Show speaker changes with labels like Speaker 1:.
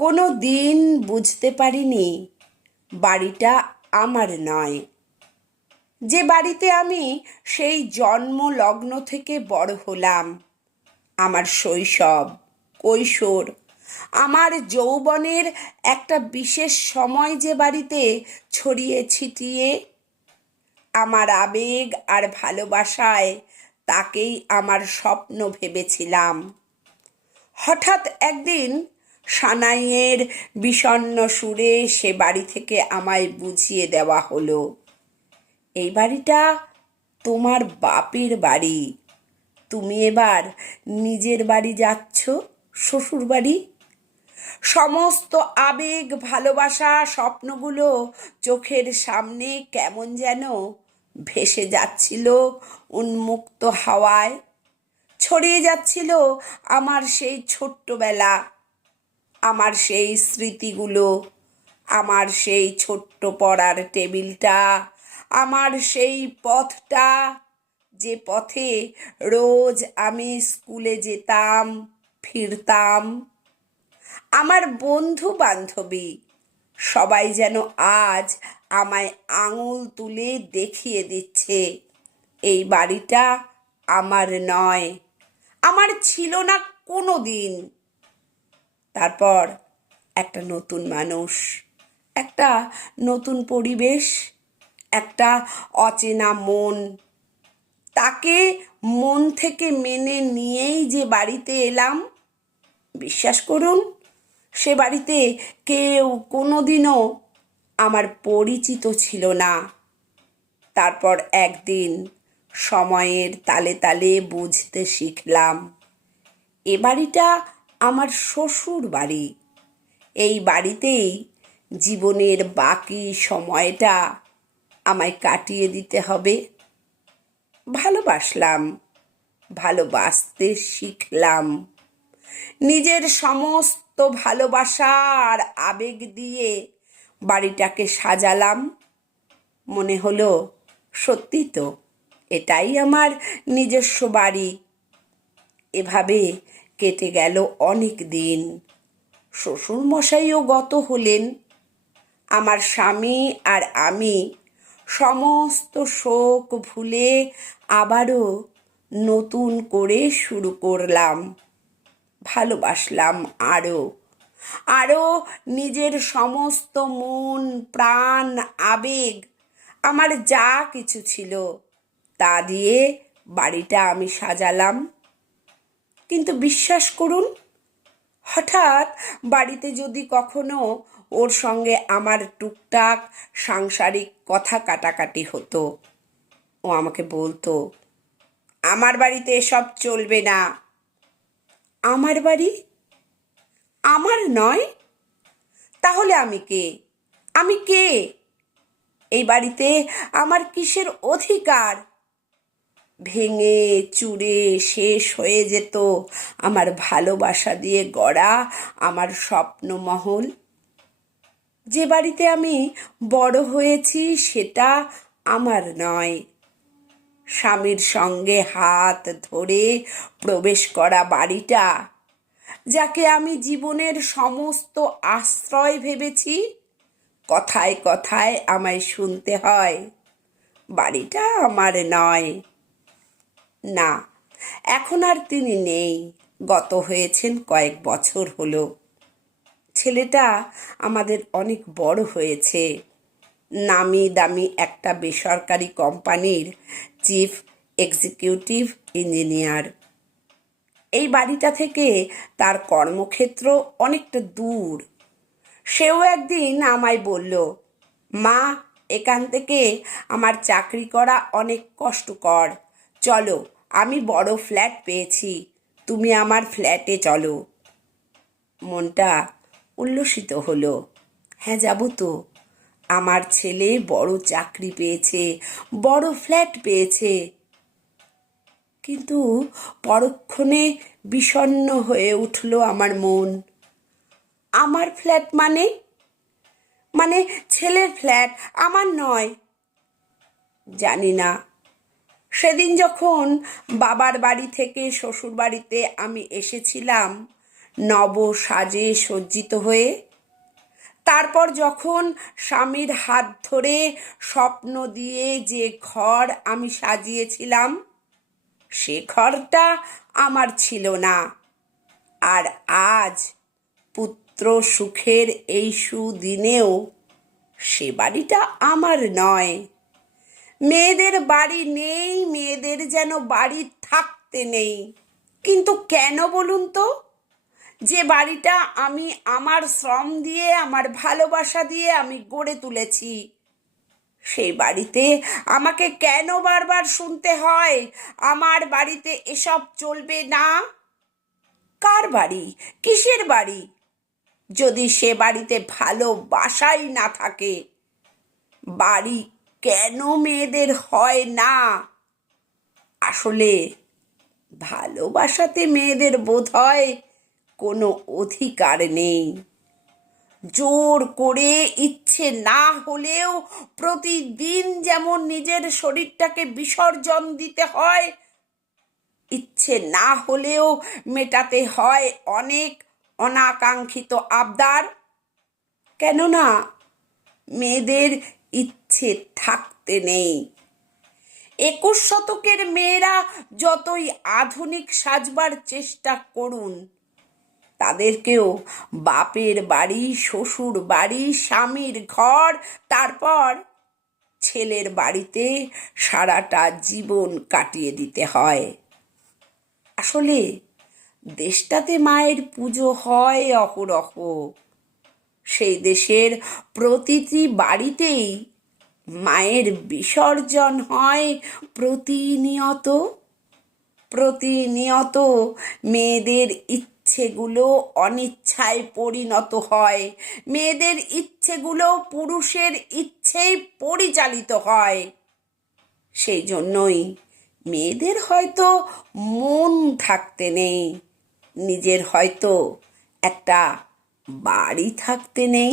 Speaker 1: কোনো দিন বুঝতে পারিনি, বাড়িটা আমার নয়। যে বাড়িতে আমি সেই জন্ম লগ্ন থেকে বড় হলাম, আমার শৈশব, কৈশোর, আমার যৌবনের একটা বিশেষ সময় যে বাড়িতে ছড়িয়ে ছিটিয়ে, আমার আবেগ আর ভালোবাসায় তাকেই আমার স্বপ্ন ভেবেছিলাম। হঠাৎ একদিন সানাইয়ের বিষণ্ণ সুরে সে বাড়ি থেকে আমায় বুঝিয়ে দেওয়া হলো, এই বাড়িটা তোমার বাপের বাড়ি। তুমি এবার নিজের বাড়ি যাচ্ছ, শ্বশুর বাড়ি? সমস্ত আবেগ, ভালোবাসা, স্বপ্নগুলো চোখের সামনে কেমন যেন ভেসে যাচ্ছিল উন্মুক্ত হাওয়ায়। ছড়িয়ে যাচ্ছিল আমার সেই ছোট্টবেলা আমার সেই স্মৃতিগুলো, আমার সেই ছোট্ট পড়ার টেবিলটা, আমার সেই পথটা, যে পথে রোজ আমি স্কুলে যেতাম, ফিরতাম। আমার বন্ধু বান্ধবী সবাই যেন আজ আমায় আঙুল তুলে দেখিয়ে দিচ্ছে, এই বাড়িটা আমার নয়। আমার ছিল না কোনো দিন তারপর একটা নতুন মানুষ, একটা নতুন পরিবেশ, একটা অচেনা মন। তাকে মন থেকে মেনে নিয়েই যে বাড়িতে এলাম, বিশ্বাস করুন, সে বাড়িতে কেউ কোনোদিনও আমার পরিচিত ছিল না। তারপর একদিন সময়ের তালে তালে বুঝতে শিখলাম, এ বাড়িটা আমার শ্বশুর বাড়ি। এই বাড়িতেই জীবনের বাকি সময়টা আমায় কাটিয়ে দিতে হবে। ভালোবাসলাম, ভালোবাসতে শিখলাম। নিজের সমস্ত ভালোবাসা আর আবেগ দিয়ে বাড়িটাকে সাজালাম। মনে হলো, সত্যি তো, এটাই আমার নিজস্ব বাড়ি। এভাবে কেটে গেল অনেক দিন। শ্বশুরমশাইও গত হলেন। আমার স্বামী আর আমি সমস্ত শোক ভুলে আবারও নতুন করে শুরু করলাম। ভালোবাসলাম আরও। আরও নিজের সমস্ত মন, প্রাণ, আবেগ, আমার যা কিছু ছিল, তা দিয়ে বাড়িটা আমি সাজালাম। কিন্তু বিশ্বাস করুন, হঠাৎ বাড়িতে যদি কখনো ওর সঙ্গে আমার টুকটাক সাংসারিক কথা কাটাকাটি হতো, ও আমাকে বলতো, আমার বাড়িতে এসব চলবে না। আমার বাড়ি? আমার নয়? তাহলে আমি কে? আমি কে? এই বাড়িতে আমার কিসের অধিকার? ভেঙে চুরে শেষ হয়ে যেত। আমার ভালোবাসা দিয়ে গড়া আমার স্বপ্নমহল। যে বাড়িতে আমি বড় হয়েছি সেটা আমার নয়। স্বামীর সঙ্গে হাত ধরে প্রবেশ করা বাড়িটা, যাকে আমি জীবনের সমস্ত আশ্রয় ভেবেছি, কথায় কথায় আমায় শুনতে হয়, বাড়িটা আমার নয়। না, এখন আর তিনি নেই। গত হয়েছেন কয়েক বছর হলো। ছেলেটা আমাদের অনেক বড় হয়েছে। নামি দামি একটা বেসরকারি কোম্পানির চিফ এক্সিকিউটিভ ইঞ্জিনিয়ার। এই বাড়িটা থেকে তার কর্মক্ষেত্র অনেকটা দূর। সেও একদিন আমায় বলল, মা, এখান থেকে আমার চাকরি করা অনেক কষ্টকর। চলো, আমি বড় ফ্ল্যাট পেয়েছি, তুমি আমার ফ্ল্যাটে চলো। মনটা উল্লসিত হলো। হ্যাঁ যাব তো। আমার ছেলে বড় চাকরি পেয়েছে, বড় ফ্ল্যাট পেয়েছে। কিন্তু পরক্ষণে বিষণ্ণ হয়ে উঠল আমার মন। আমার ফ্ল্যাট মানে? মানে ছেলের ফ্ল্যাট, আমার নয়। জানি না। সেদিন যখন বাবার বাড়ি থেকে শ্বশুর বাড়িতে আমি এসেছিলাম, নব সাজে সজ্জিত হয়ে, তারপর যখন স্বামীর হাত ধরে স্বপ্ন দিয়ে যে ঘর আমি সাজিয়েছিলাম, সে ঘরটা আমার ছিল না। আর আজ পুত্র সুখের এই সুদিনেও সে বাড়িটা আমার নয়। মেয়েদের বাড়ি নেই, মেয়েদের যেন বাড়ি থাকতে নেই। কিন্তু কেন বলুন তো? যে বাড়িটা আমি আমার শ্রম দিয়ে, আমার ভালোবাসা দিয়ে আমি গড়ে তুলেছি সেই বাড়িতে আমাকে কেন বারবার শুনতে হয়? আমার বাড়িতে এসব চলবে না? কার বাড়ি? কিসের বাড়ি? যদি সে বাড়িতে ভালোবাসাই না থাকে, বাড়ি কেন মেয়েদের হয় না? আসলে ভালোবাসাতে মেয়েদের বোধ হয় কোনো অধিকার নেই। জোর করে ইচ্ছে না হলেও প্রতিদিন যেমন নিজের শরীরটাকে বিসর্জন দিতে হয়, ইচ্ছে না হলেও মেটাতে হয় অনেক অনাকাঙ্ক্ষিত আবদার। কেননা মেয়েদের ইচ্ছে থাকতে নেই। একুশ শতকের মেয়েরা যতই আধুনিক সাজবার চেষ্টা করুন, তাদেরকেও বাপের বাড়ি, শ্বশুর বাড়ি, স্বামীর ঘর, তারপর ছেলের বাড়িতে সারাটা জীবন কাটিয়ে দিতে হয়। আসলে দেশটাতে মায়ের পুজো হয় অহরহ। সেই দেশের প্রতিটি বাড়িতেই মায়ের বিসর্জন হয় প্রতিনিয়ত প্রতিনিয়ত মেয়েদের ইচ্ছেগুলো অনিচ্ছায় পরিণত হয়। মেয়েদের ইচ্ছেগুলো পুরুষের ইচ্ছেই পরিচালিত হয়। সেই জন্যই মেয়েদের হয়তো মন থাকতে নেই, নিজের হয়তো একটা বাড়ি থাকতে নেই।